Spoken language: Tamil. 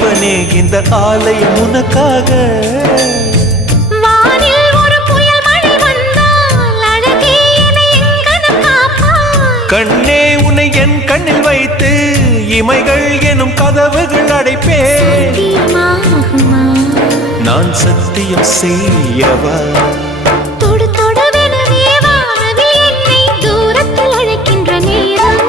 இறைவனே இந்த ஆலயம் உனக்காக. வானில் ஒரு புயல் மழை வந்தால் அழகே என்னை எங்கனம் காப்பாய். கண்ணே உன்னை என் கண்ணில் வைத்து இமைகள் எனும் கதவுகள் அடைப்பேன். சத்தியமாகுமா? நான் சத்தியம் செய்யவா? தொடு தொடுவெனவே வானவில் என்னை தூரத்தில் அழைக்கின்ற நேரம்.